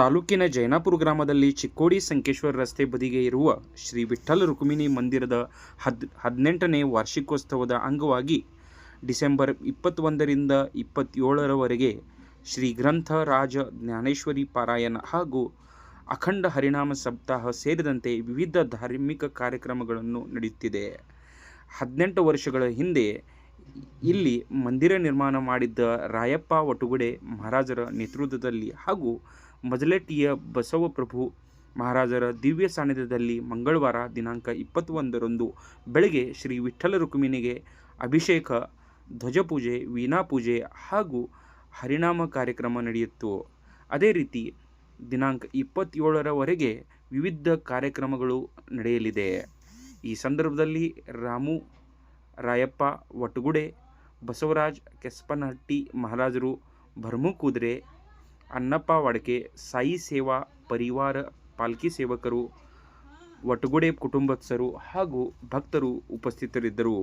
ತಾಲೂಕಿನ ಜೈನಾಪುರ ಗ್ರಾಮದಲ್ಲಿ ಚಿಕ್ಕೋಡಿ ಸಂಕೇಶ್ವರ ರಸ್ತೆ ಬದಿಗೆ ಇರುವ ಶ್ರೀ ವಿಠ್ಠಲ ರುಕ್ಮಿಣಿ ಮಂದಿರದ 18ನೇ ವಾರ್ಷಿಕೋತ್ಸವದ ಅಂಗವಾಗಿ ಡಿಸೆಂಬರ್ 21ರಿಂದ 27ರವರೆಗೆ ಶ್ರೀ ಗ್ರಂಥ ರಾಜ ಜ್ಞಾನೇಶ್ವರಿ ಪಾರಾಯಣ ಹಾಗೂ ಅಖಂಡ ಹರಿನಾಮ ಸಪ್ತಾಹ ಸೇರಿದಂತೆ ವಿವಿಧ ಧಾರ್ಮಿಕ ಕಾರ್ಯಕ್ರಮಗಳನ್ನು ನಡೆಯುತ್ತಿದೆ. 18 ವರ್ಷಗಳ ಹಿಂದೆ ಇಲ್ಲಿ ಮಂದಿರ ನಿರ್ಮಾಣ ಮಾಡಿದ್ದ ರಾಯಪ್ಪ ವಟುಗುಡೆ ಮಹಾರಾಜರ ನೇತೃತ್ವದಲ್ಲಿ ಹಾಗೂ ಮಜಲಟ್ಟಿಯ ಬಸವಪ್ರಭು ಮಹಾರಾಜರ ದಿವ್ಯ ಸಾನ್ನಿಧ್ಯದಲ್ಲಿ ಮಂಗಳವಾರ ದಿನಾಂಕ 21ರಂದು ಬೆಳಗ್ಗೆ ಶ್ರೀ ವಿಠ್ಠಲ ರುಕ್ಮಿಣಿಗೆ ಅಭಿಷೇಕ, ಧ್ವಜಪೂಜೆ, ವೀಣಾಪೂಜೆ ಹಾಗೂ ಹರಿನಾಮ ಕಾರ್ಯಕ್ರಮ ನಡೆಯಿತು. ಅದೇ ರೀತಿ ದಿನಾಂಕ 27ರವರೆಗೆ ವಿವಿಧ ಕಾರ್ಯಕ್ರಮಗಳು ನಡೆಯಲಿದೆ. ಈ ಸಂದರ್ಭದಲ್ಲಿ ರಾಮು ರಾಯಪ್ಪ ವಟುಗುಡೆ, ಬಸವರಾಜ್ ಕೆಸ್ಪನಹಟ್ಟಿ ಮಹಾರಾಜರು, ಭರಮು ಕುದುರೆ, ಅನ್ನಪ್ಪ ವಡಕೆ, ಸಾಯಿ ಸೇವಾ ಪರಿವಾರ ಪಾಲ್ಕಿ ಸೇವಕರು, ವಟುಗುಡೆ ಕುಟುಂಬಸ್ಥರು ಹಾಗೂ ಭಕ್ತರು ಉಪಸ್ಥಿತರಿದ್ದರು.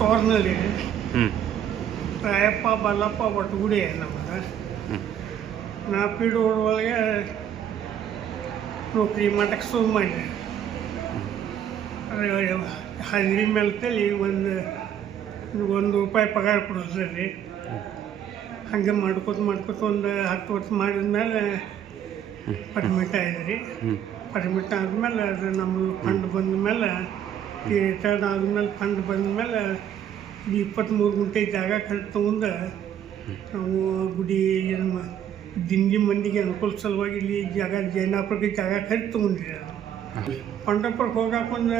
ತೋರ್ನಲ್ಲಿ ರಾಯಪ್ಪ ಬಲ್ಲಪ್ಪ ವಟುಗುಡೆ ನಮಗೆ ನಾ ಪೀಡು ಒಳಗೆ ನೌಕರಿ ಮಾಡಕ್ಕೆ ಶುರು ಮಾಡಿದೆ. ಹಜರಿ ಮೇಲೆ ತಲೆ ಒಂದು ರೂಪಾಯಿ ಪಗಾರ ಕೊಡಿಸ್ರಿ. ಹಂಗೆ ಮಾಡ್ಕೊತ ಒಂದು 10 ವರ್ಷ ಮಾಡಿದ್ಮೇಲೆ ಪರ್ಮಿಟ್ ಆಯ್ತು. ಪರ್ಮಿಟ್ ಆದಮೇಲೆ ಅದು ನಮ್ಮದು ಫಂಡ್ ಬಂದ ಮೇಲೆ ರಿಟರ್ನ್ ಆದಮೇಲೆ ಫಂಡ್ ಬಂದ ಮೇಲೆ 23 ಗುಂಟೆ ಜಾಗ ಖರೀದಿ ತೊಗೊಂಡು ನಾವು ಗುಡಿ ದಿಂಡಿ ಮಂದಿಗೆ ಅನುಕೂಲ ಸಲುವಾಗಿ ಇಲ್ಲಿ ಜಾಗ ಜೈನಾಪುರಕ್ಕೆ ಜಾಗ ಖರೀದಿ ತೊಗೊಂಡ್ರಿ. ಪಂಡರಪುರಕ್ಕೆ ಹೋಗಕ್ಕೆ ಒಂದು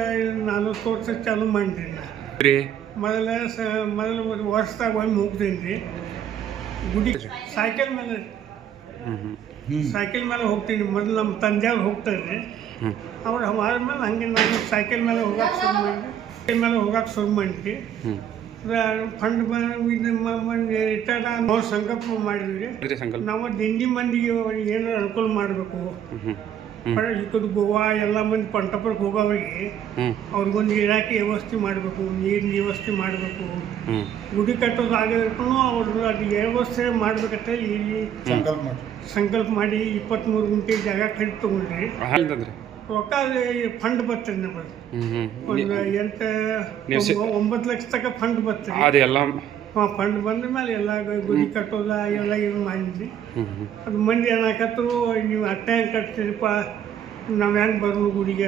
40 ವರ್ಷ ಚಾಲು ಮಾಡಿರಿ. ಮೊದಲು ವರ್ಷದಾಗ ಒಮ್ಮೆ ಹೋಗ್ತೀನಿ ರೀ ಗುಡಿ. ಸೈಕಲ್ ಮೇಲೆ ಹೋಗ್ತೀನಿ. ಮೊದಲು ನಮ್ಮ ತಂದೆಯವ್ರು ಹೋಗ್ತಾರೆ ರೀ. ಅವ್ರು ಆದ್ಮೇಲೆ ಹಂಗೆ ನಾನು ಸೈಕಲ್ ಮೇಲೆ ಹೋಗಕ್ಕೆ ಶುರು ಮಾಡಿದ್ವಿ. ಫಂಡ್ ರಿಟರ್ನ್ ನಾವು ಸಂಕಲ್ಪ ಮಾಡಿದ್ವಿ. ನಾವು ದಿಂಡಿ ಮಂದಿಗೆ ಏನಾರು ಅನುಕೂಲ ಮಾಡಬೇಕು. ಈ ಕಡೆ ಗೋವಾ ಎಲ್ಲ ಮಂದಿ ಪಂಡರಪುರಕ್ಕೆ ಹೋಗೋರಿಗೆ ಅವ್ರಿಗೊಂದು ಇರಾಕಿ ವ್ಯವಸ್ಥೆ ಮಾಡಬೇಕು, ನೀರಿನ ವ್ಯವಸ್ಥೆ ಮಾಡಬೇಕು. ಗುಡಿ ಕಟ್ಟೋದು ಆಗಿದ್ರು ಅವ್ರು ಅದು ವ್ಯವಸ್ಥೆ ಮಾಡ್ಬೇಕಂತ ಇಲ್ಲಿ ಸಂಕಲ್ಪ ಮಾಡಿ 23 ಗುಂಟೆ ಜಾಗ ಖರೀದಿ ತೊಗೊಂಡ್ರಿ. ರೊಕ್ಕ ಫಂಡ್ ಬರ್ತದೆ ನಮಗೆ. ಒಂದು 9 ಲಕ್ಷ ತನಕ ಫಂಡ್ ಬರ್ತದೆ. ಫಂಡ್ ಬಂದ ಮೇಲೆ ಎಲ್ಲ ಗುಡಿ ಕಟ್ಟೋದ ಎಲ್ಲ ಇದು ಮಾಡಿದ್ವಿ. ಅದು ಮಂದಿ ಏನಾಕತ್ತರು, ನೀವು ಅಟ್ಟೆ ಹೆಂಗೆ ಕಟ್ತೀರಿಪ್ಪ, ನಾವು ಹೆಂಗೆ ಬರೋದು ಗುಡಿಗೆ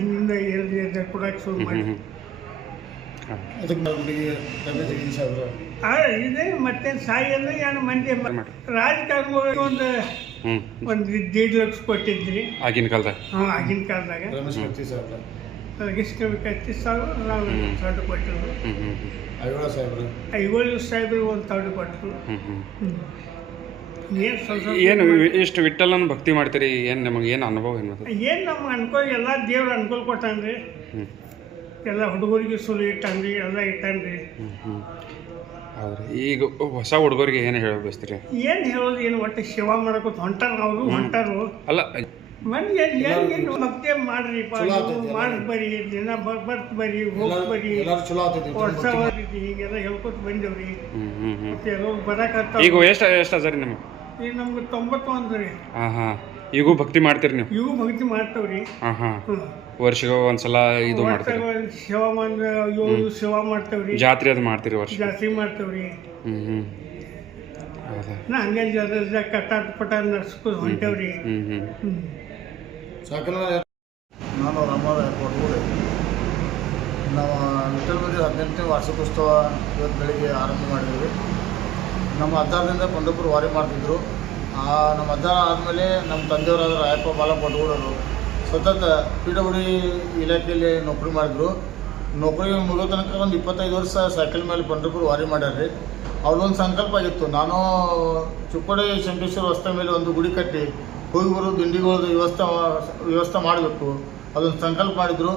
ಹಿಂದಿಂದ ಎರಡು ಕೊಡಕ್ಕೆ ಶುರು ಮಾಡಿ. ಇದೆ ಮತ್ತೆ ಸಾಯಿ ಅಂದ್ರೆ ಏನು ಮಂದಿ ರಾಜಕಾರಣ ಒಂದು 1.5 ಲಕ್ಷ ಕೊಟ್ಟಿದ್ರಿ ಆಗಿನ ಕಾಲದಾಗ. ರಮೇಶ್ ಕತ್ತಿ ಸಾವಿರ ನಾವು ತರ್ಡ್ ಕೊಟ್ಟರು. ಐವಳು ಸಾಹೇಬ್ರು ಒಂದು ತರ್ಡ್ ಕೊಟ್ಟರು. ಏನು ಎಷ್ಟು ವಿಠ್ಠಲನ ಭಕ್ತಿ ಮಾಡ್ತೀರಿ? ಏನು ನಮಗೆ ಏನು ಅನುಭವ ಏನು ನಮ್ಗೆ ಅನುಕೂಲ ಎಲ್ಲ ದೇವ್ರು ಅನುಕೂಲ ಕೊಟ್ಟಾನ್ರಿ. ಎಲ್ಲ ಹುಡುಗರಿಗೆ ಸುಲು ಇಟ್ಟಾನ್ರಿ, ಎಲ್ಲ ಇಟ್ಟಾನ್ರಿ. ಹೌದ್ರಿ. ಈಗ ಹೊಸ ಹುಡುಗರಿಗೆ ಏನು ಹೇಳ ಬಯಸ್ತೀರಿ? ಏನು ಹೇಳೋದು, ಏನು ಒಟ್ಟು ಸೇವಾ ಮಾಡಕೋತ ಹೊಂಟಾರು ಅಲ್ಲ ಮಂದಿ ಏನು ಭಕ್ತಿ ಮಾಡ್ರಿ, ಮಾಡಿ ಬರ್ರಿ, ದಿನ ಬರ್ತ್ ಬರ್ರಿ, ಹೋಗಿ ಬರ್ರಿ, ವರ್ಷ ಹೀಗೆಲ್ಲ ಹೇಳ್ಕೊತ ಬಂದೇವ್ರಿ. ಮತ್ತೆ ಎಲ್ಲರೂ ಬರಕತ್ತ. ಈಗ ಎಷ್ಟು ಅದ ರೀ ನಮಗೆ? ಈಗ ನಮ್ಗೆ 91 ರೀ. ಈಗೂ ಭಕ್ತಿ ಮಾಡ್ತೀರಿ ನೀವು? ಈಗೂ ಭಕ್ತಿ ಮಾಡ್ತೇವ್ರಿ. ವರ್ಷಗ ಒಂದ್ಸಲ ಇದು ಮಾಡ್ತೀವಿ, ಸೇವಾ ಮಾಡ್ತೇವ್ರಿ. ಜಾತ್ರೆ ಅದು ಮಾಡ್ತೀರಿ? ಜಾತ್ರೆ ಮಾಡ್ತೇವ್ರಿ. ನಾ ಹಂಗೆ ಕಟ್ಟಾಟ ನಡ್ಸ್ಕೊಂಡು ಹೊಂಟೇವ್ರಿ. ನಾನು ವಟುಗುಡೆ. ನಾವು ವಿಠ್ಠಲ ಮಂದಿರ 18ನೇ ವಾರ್ಷಿಕೋತ್ಸವ ಇವತ್ತು ಬೆಳಿಗ್ಗೆ ಆರಂಭ ಮಾಡಿದ್ವಿ. ನಮ್ಮ ಅಜ್ಜಾರದಿಂದ ಪಂಡರಪುರ ವಾರಿ ಮಾಡ್ತಿದ್ರು. ನಮ್ಮ ಅಜ್ಜ ಆದಮೇಲೆ ನಮ್ಮ ತಂದೆಯವರಾದ ರಾಯಪ್ಪ ಬಾಲಪ್ಪ ವಟುಗುಡರು ಸತತ PWD ಇಲಾಖೆಯಲ್ಲಿ ನೌಕರಿ ಮಾಡಿದ್ರು. ನೌಕರಿ ಮುಗಿದ ತನಕ ಒಂದು 25 ವರ್ಷ ಸೈಕಲ್ ಮೇಲೆ ಪಂಡರಪುರ ವಾರಿ ಮಾಡ್ಯಾರ್ರಿ. ಅವ್ರದ್ದೊಂದು ಸಂಕಲ್ಪ ಆಗಿತ್ತು, ನಾನು ಚಿಕ್ಕೋಡಿ ಸಂಕೇಶ್ವರ ರಸ್ತೆ ಮೇಲೆ ಒಂದು ಗುಡಿ ಕಟ್ಟಿ ಹೋಗಿ ಬರೋ ದಿಂಡಿಗಳದ್ದು ವ್ಯವಸ್ಥೆ ಮಾಡಬೇಕು. ಅದೊಂದು ಸಂಕಲ್ಪ ಮಾಡಿದರು.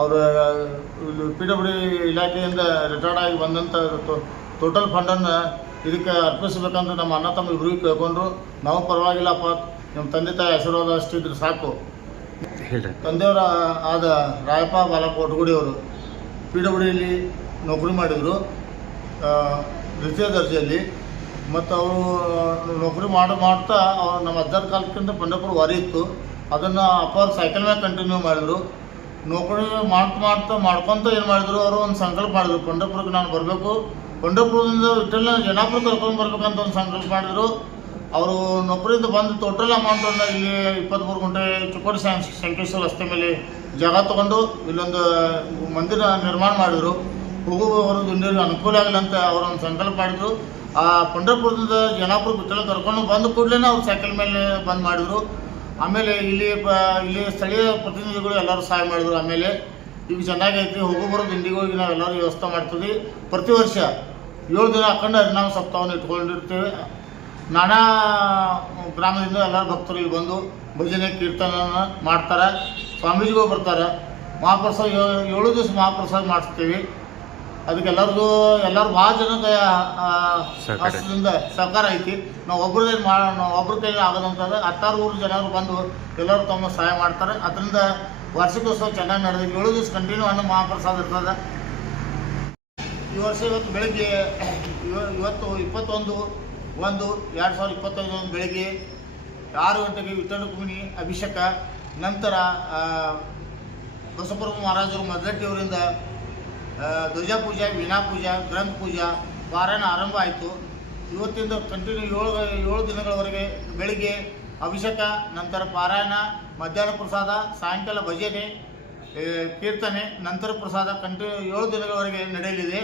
ಅವರು PWD ಇಲಾಖೆಯಿಂದ ರಿಟೈರ್ಡ್ ಆಗಿ ಬಂದಂಥ ಟೋಟಲ್ ಫಂಡನ್ನು ಇದಕ್ಕೆ ಅರ್ಪಿಸಬೇಕಂತ ನಮ್ಮ ಅಣ್ಣ ತಮ್ಮ ಇಬ್ಬರಿಗೂ ಕೇಳ್ಕೊಂಡ್ರು. ನಾವು ಪರವಾಗಿಲ್ಲಪ್ಪ, ನಮ್ಮ ತಂದೆ ತಾಯಿ ಆಶೀರ್ವಾದ ಅಷ್ಟಿದ್ರೆ ಸಾಕು. ತಂದೆಯವರ ಆದ ರಾಯಪ್ಪ ಬಾಲಪ್ಪ ಒಟಗುಡಿ ಅವರು PWDಯಲ್ಲಿ ನೌಕರಿ ಮಾಡಿದರು, ದ್ವಿತೀಯ ದರ್ಜೆಯಲ್ಲಿ. ಮತ್ತು ಅವರು ನೌಕರಿ ಮಾಡ್ತಾ ನಮ್ಮ ಅಜ್ಜರ ಕಾಲಕ್ಕಿಂತ ಪಂಡರಪುರ ವಾರಿ ಇತ್ತು, ಅದನ್ನು ಅಪ್ಪ ಸೈಕಲ್ ಮೇಲೆ ಕಂಟಿನ್ಯೂ ಮಾಡಿದರು. ನೌಕರಿ ಮಾಡ್ಕೊತ ಏನು ಮಾಡಿದರು, ಅವರು ಒಂದು ಸಂಕಲ್ಪ ಮಾಡಿದರು, ಪಂಡರಪುರಕ್ಕೆ ನಾನು ಬರಬೇಕು, ಪಂಡರಪುರದಿಂದ ವಿಠ್ಠಲ ಜನಾಪುರ ಕರ್ಕೊಂಡು ಬರ್ಬೇಕಂತ ಒಂದು ಸಂಕಲ್ಪ ಮಾಡಿದರು. ಅವರು ನೌಕರಿಯಿಂದ ಬಂದು ಟೋಟಲ್ ಅಮೌಂಟನ್ನು ಇಲ್ಲಿ 23 ಗುಂಟೆ ಚಿಕ್ಕೋಡಿ ಸಂಕೇಶ್ವರ ರಸ್ತೆ ಮೇಲೆ ಜಾಗ ತೊಗೊಂಡು ಇಲ್ಲೊಂದು ಮಂದಿರ ನಿರ್ಮಾಣ ಮಾಡಿದರು. ಹೋಗುವವರು ದುಂಡಿಯರಿಗೆ ಅನುಕೂಲ ಆಗಲಿ ಅಂತ ಅವರು ಒಂದು ಸಂಕಲ್ಪ ಮಾಡಿದರು. ಆ ಪಂಡರಪುರದಿಂದ ಜನಾಪುರ ವಿಠ್ಠಲ ಕರ್ಕೊಂಡು ಬಂದ ಕೂಡಲೇ ಅವ್ರು ಸೈಕಲ್ ಮೇಲೆ ಬಂದ್ ಮಾಡಿದರು. ಆಮೇಲೆ ಇಲ್ಲಿ ಸ್ಥಳೀಯ ಪ್ರತಿನಿಧಿಗಳು ಎಲ್ಲರೂ ಸಹಾಯ ಮಾಡಿದರು. ಆಮೇಲೆ ಈಗ ಚೆನ್ನಾಗೈತಿ, ಹೋಗೋ ಬರೋ ದಿಂಡಿಗಳಿಗೆ ನಾವೆಲ್ಲರೂ ವ್ಯವಸ್ಥೆ ಮಾಡ್ತೀವಿ. ಪ್ರತಿ ವರ್ಷ 7 ದಿನ ಅಖಂಡ ಹರಿನಾಮ ಸಪ್ತಾಹವನ್ನು ಇಟ್ಕೊಂಡಿರ್ತೇವೆ. ನಾನಾ ಗ್ರಾಮದಿಂದ ಎಲ್ಲರೂ ಭಕ್ತರು ಇಲ್ಲಿ ಬಂದು ಭಜನೆ ಕೀರ್ತನ ಮಾಡ್ತಾರೆ, ಸ್ವಾಮೀಜಿಗಳು ಬರ್ತಾರೆ. ಮಹಾಪ್ರಸಾದ 7 ದಿವಸ ಮಹಾಪ್ರಸಾದ ಮಾಡಿಸ್ತೀವಿ. ಅದಕ್ಕೆಲ್ಲರೂ ಭಾಳ ಜನದ ಹಸ್ತದಿಂದ ಸಹಕಾರ ಐತಿ. ನಾವು ಒಬ್ಬರ ಕೈಲಿ ಆಗೋದಂತಂದ್ರೆ 16 ಜನರು ಬಂದು ಎಲ್ಲರೂ ತಮ್ಮ ಸಹಾಯ ಮಾಡ್ತಾರೆ. ಅದರಿಂದ ವಾರ್ಷಿಕೋತ್ಸವ ಚೆನ್ನಾಗಿ ನಡೆದಿದೆ. 7 ದಿವಸ ಕಂಟಿನ್ಯೂ ಅನ್ನೋ ಮಹಾಪ್ರಸಾದ ಇರ್ತದೆ. ಈ ವರ್ಷ ಬೆಳಗ್ಗೆ 21/1/2025 ಬೆಳಗ್ಗೆ 6 ಗಂಟೆಗೆ ವಿಠ್ಠಲ ರುಕ್ಮಿಣಿ ಅಭಿಷೇಕ, ನಂತರ ಬಸವಪ್ರಭು ಮಹಾರಾಜರು ಮದ್ದಟ್ಟಿಯವರಿಂದ ಧ್ವಜ ಪೂಜಾ, ವೀಣಾ ಪೂಜಾ, ಗ್ರಂಥ ಪೂಜಾ, ಪಾರಾಯಣ ಆರಂಭ ಆಯಿತು. ಇವತ್ತಿಂದ ಕಂಟಿನ್ಯೂ 7 ದಿನಗಳವರೆಗೆ ಬೆಳಿಗ್ಗೆ ಅಭಿಷೇಕ, ನಂತರ ಪಾರಾಯಣ, ಮಧ್ಯಾಹ್ನ ಪ್ರಸಾದ, ಸಾಯಂಕಾಲ ಭಜನೆ, ಕೀರ್ತನೆ, ನಂತರ ಪ್ರಸಾದ ಕಂಟಿನ್ಯೂ 7 ದಿನಗಳವರೆಗೆ ನಡೆಯಲಿದೆ.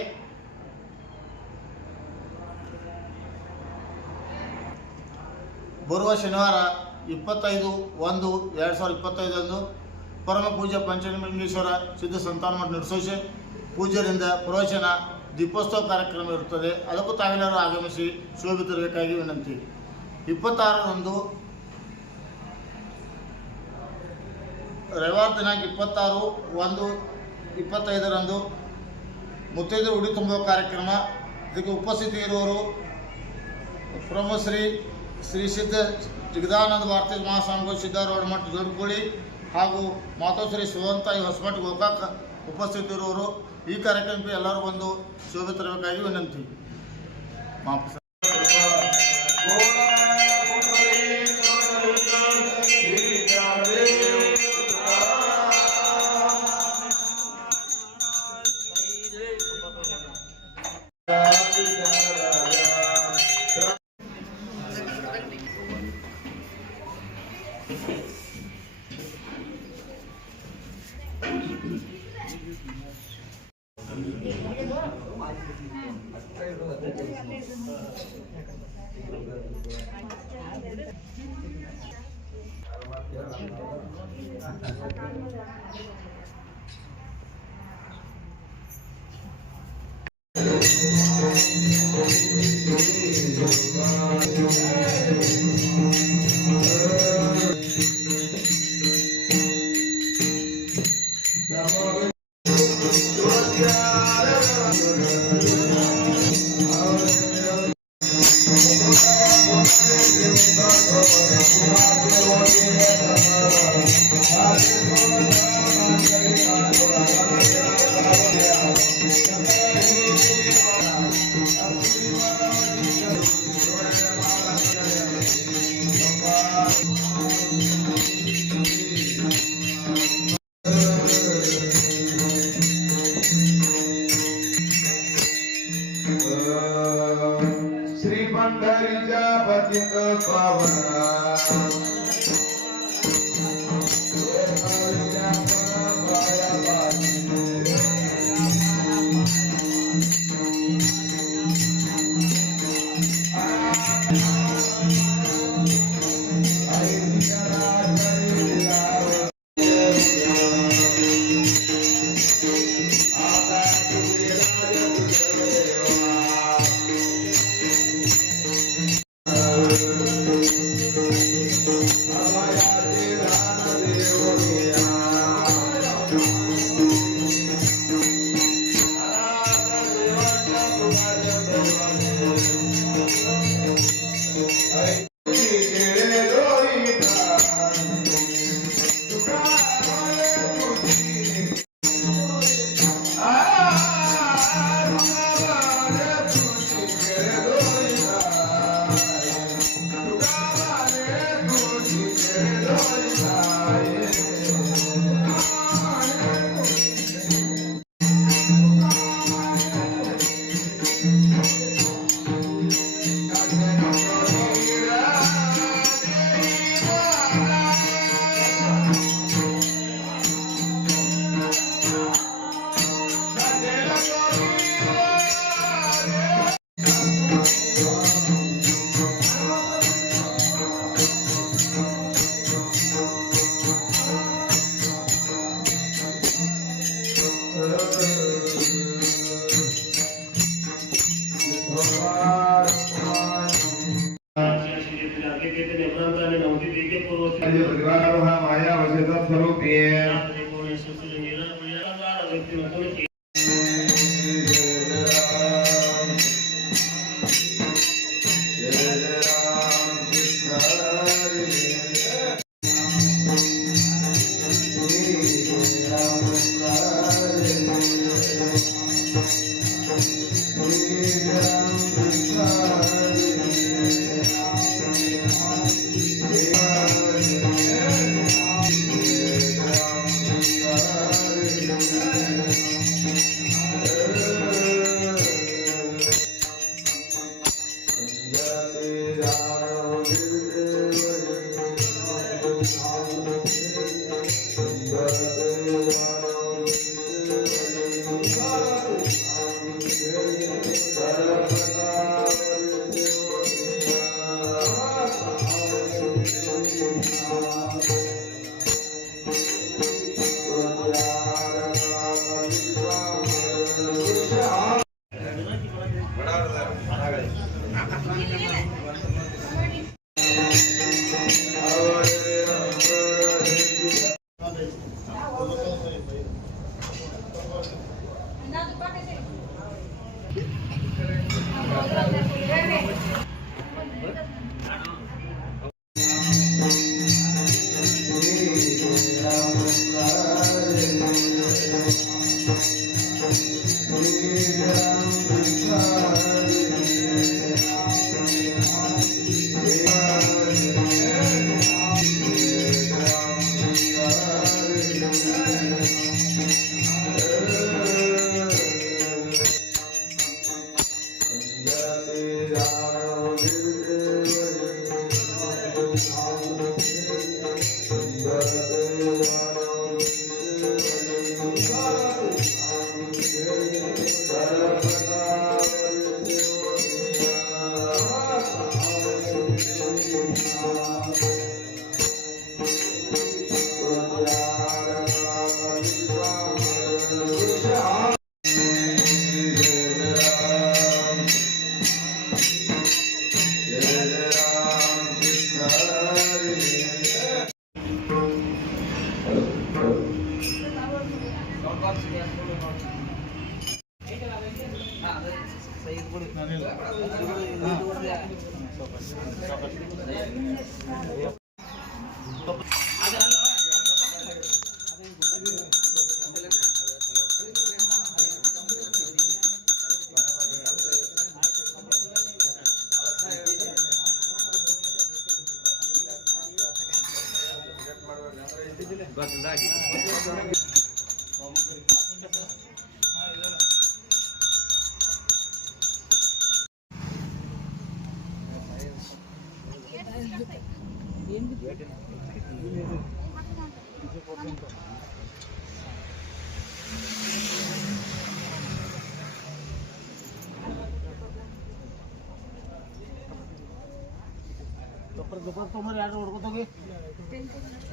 ಬರುವ ಶನಿವಾರ 25/1/2025 ಪರಮ ಪೂಜ್ಯ ಪಂಚಲಿಂಗೇಶ್ವರ ಸಿದ್ಧ ಸಂತಾನ ಮಠ ನಿರ್ಸೋಷೆ ಪೂಜ್ಯರಿಂದ ಪ್ರವಚನ, ದೀಪೋತ್ಸವ ಕಾರ್ಯಕ್ರಮ ಇರುತ್ತದೆ. ಅದಕ್ಕೂ ತಾವೆಲ್ಲರೂ ಆಗಮಿಸಿ ಶೋಭಿತರಬೇಕಾಗಿ ವಿನಂತಿ. 26ರಂದು ರವಿವಾರ ದಿನಾಂಕ 26/1/25 ಮುತ್ತೈದೆಯರು ಉಡಿ ತುಂಬುವ ಕಾರ್ಯಕ್ರಮ. ಇದಕ್ಕೆ ಉಪಸ್ಥಿತಿ ಇರುವವರು ಶ್ರೀ ಸಿದ್ಧ ಜಗದಾನಂದ ಭಾರತೀಯ ಮಹಾಸ್ವಾಮಿಗಳು ಸಿದ್ಧಾರೂಢ ಮಠ ದೊಡ್ಡಕೋಳಿ ಹಾಗೂ ಮಾತೋಶ್ರೀ ಶಿವಂತಾಯಿ ಹೊಸಮಠ ಗೋಕಾಕ್ ಉಪಸ್ಥಿತಿ ಇರುವವರು. ಈ ಕಾರ್ಯಕ್ರಮಕ್ಕೆ ಎಲ್ಲರೂ ಬಂದು ಶೋಭಿತರಬೇಕಾಗಿ ವಿನಂತಿ.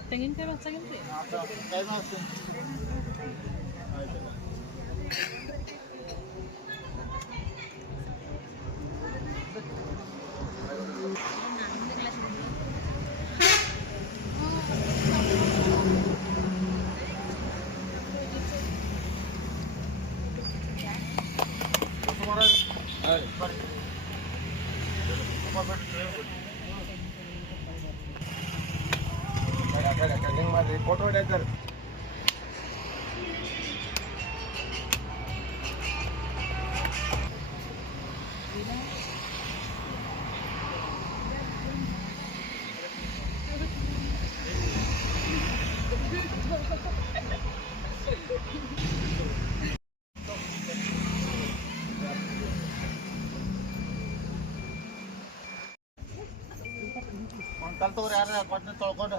ತೆಂಗಿನಕಾಯಿ ಹಚ್ಚಾಗಿಲ್ರಿ ಫೋಟೋ ಹೊಡ್ಯಾಕರ್ ಕಲ್ತವ್ರು ಯಾರು ಕೊಟ್ಟು ತೊಳ್ಕೊಂಡು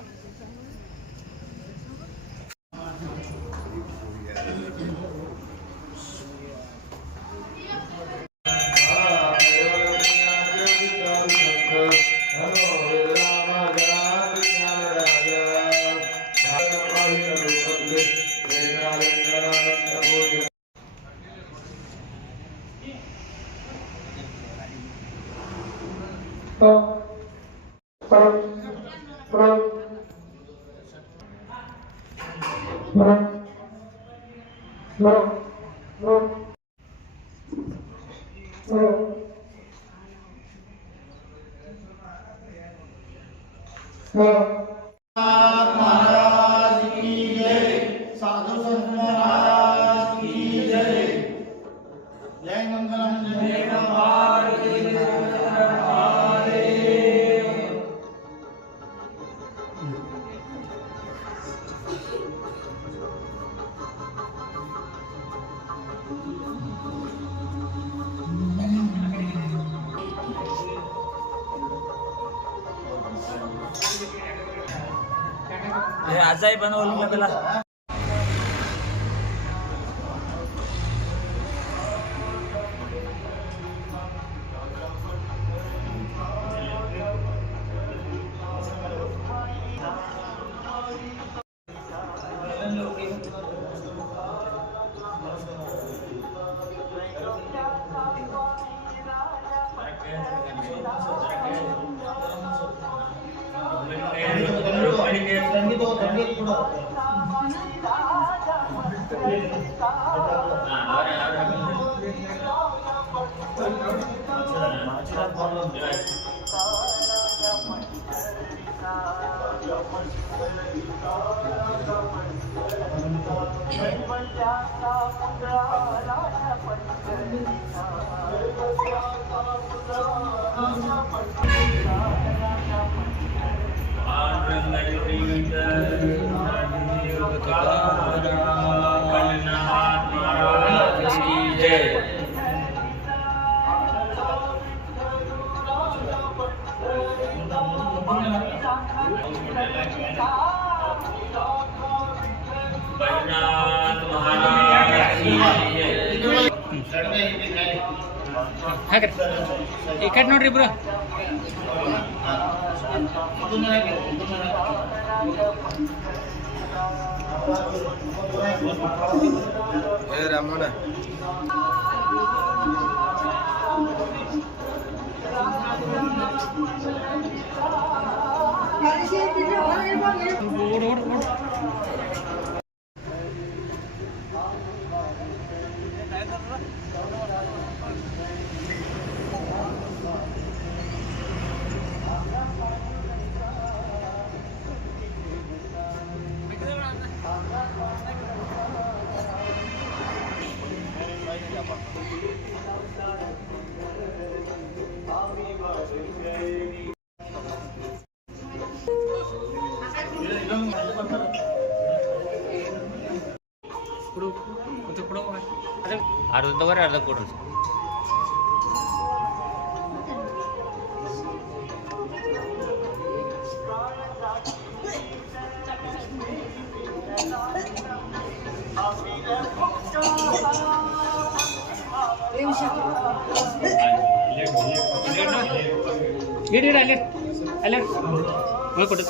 महाराज की जय। साधु संत महाराज की जय। जय मंगलम जय आजही बनवलं त्याला इकट नोड्री ब्रो ರಾಮಣ್ಣ अर्ध तगोरी अर्ध ಕೊಡ್ರಿ ಇಡಿ ಅಲ್ಲಿ ಅಲ್ಲ ಹೋಗಿ ಕೊಡು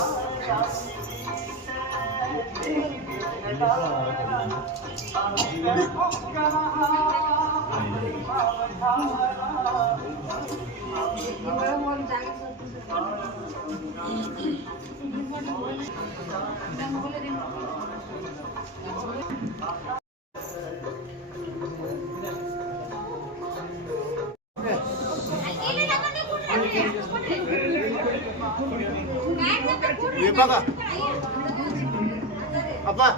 विभाग अप्पा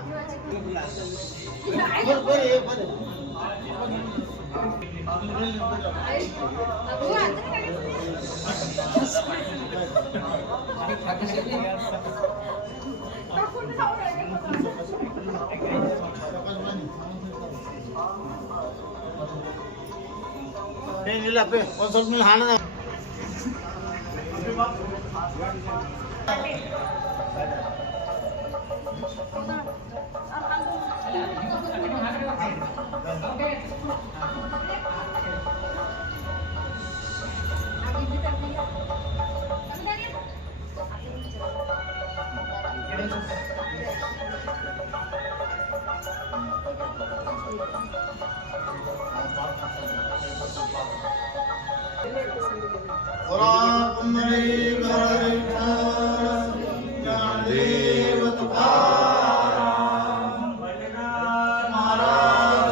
ಏನಿಲ್ಲ ಅಪ್ಪೆ ಒಂದು ಸ್ವಲ್ಪ ಮೇಲೆ ಹಾನ महाराज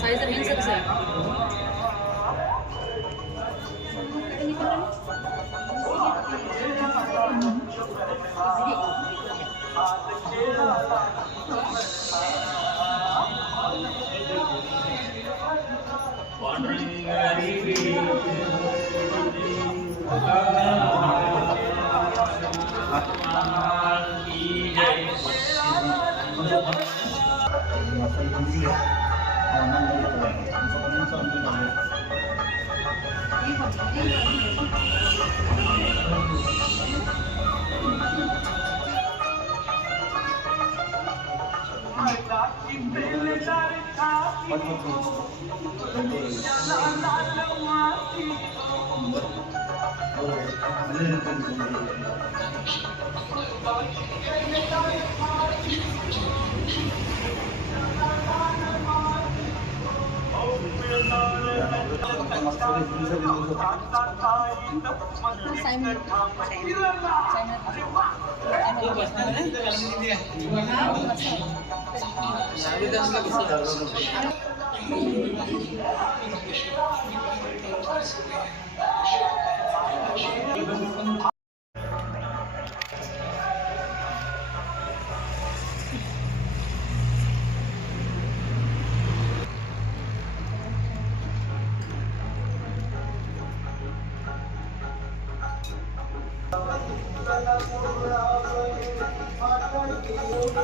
साईज हेंग सकस आहे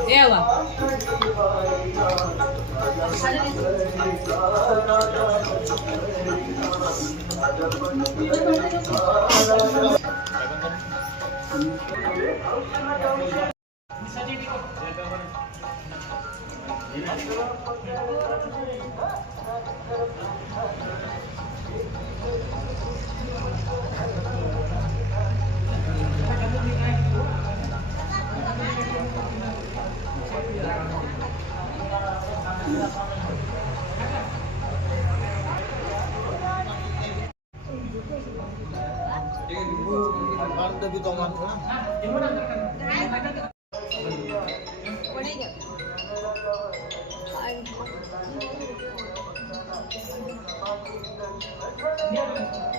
Ewa. डबी तो मानतो ना जय देव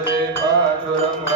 जय पांडुरंग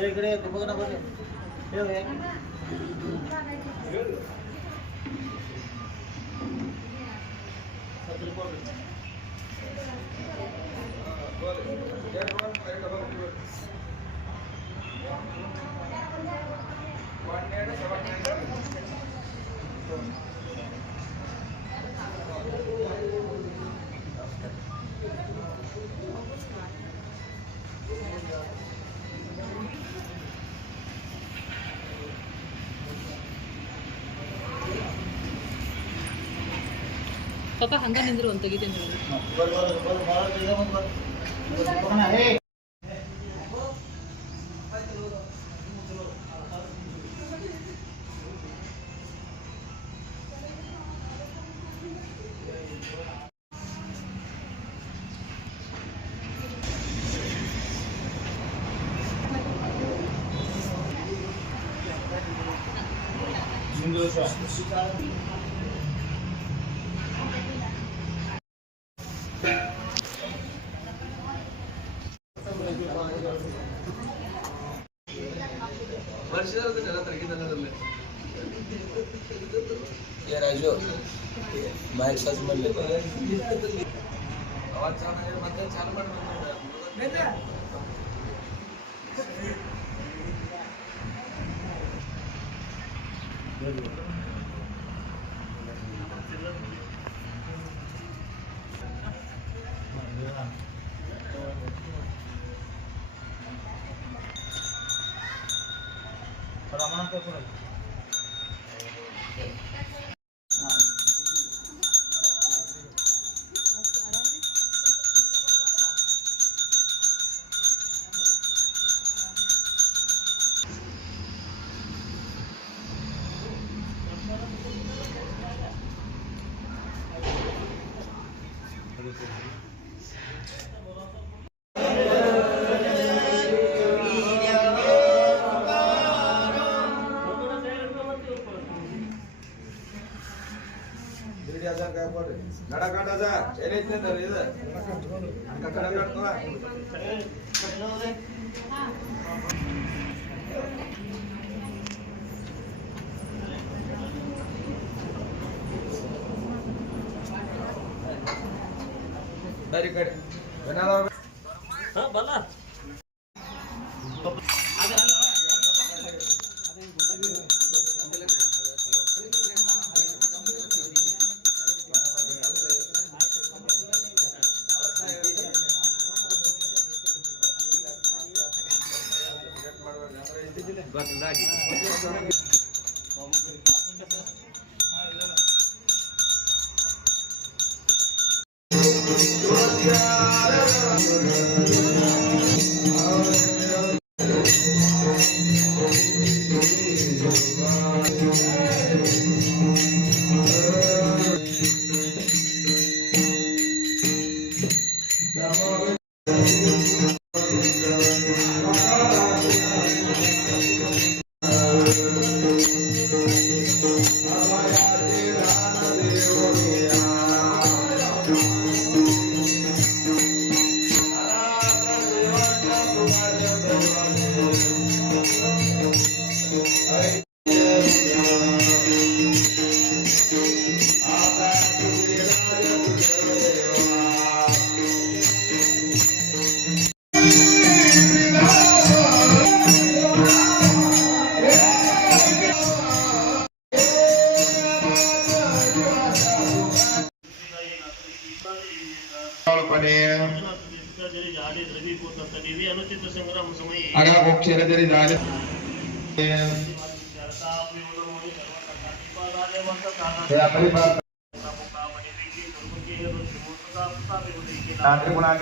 इकडे बघ ना बघ ಪಾಪ ಹಂಗ ನಿಂದ್ರು ಅಂತ ತೆಗಿತೇನೆ ये राजू माइक सर्च ಮಾಡಲಿ आवाज ಚೆನ್ನಾಗಿ ಮತ್ತೆ ಚಾಲು ಮಾಡಿ रमण के पूरा dari kade ಹಾ ಬಲ್ಲ अगर रात्री पुन्हा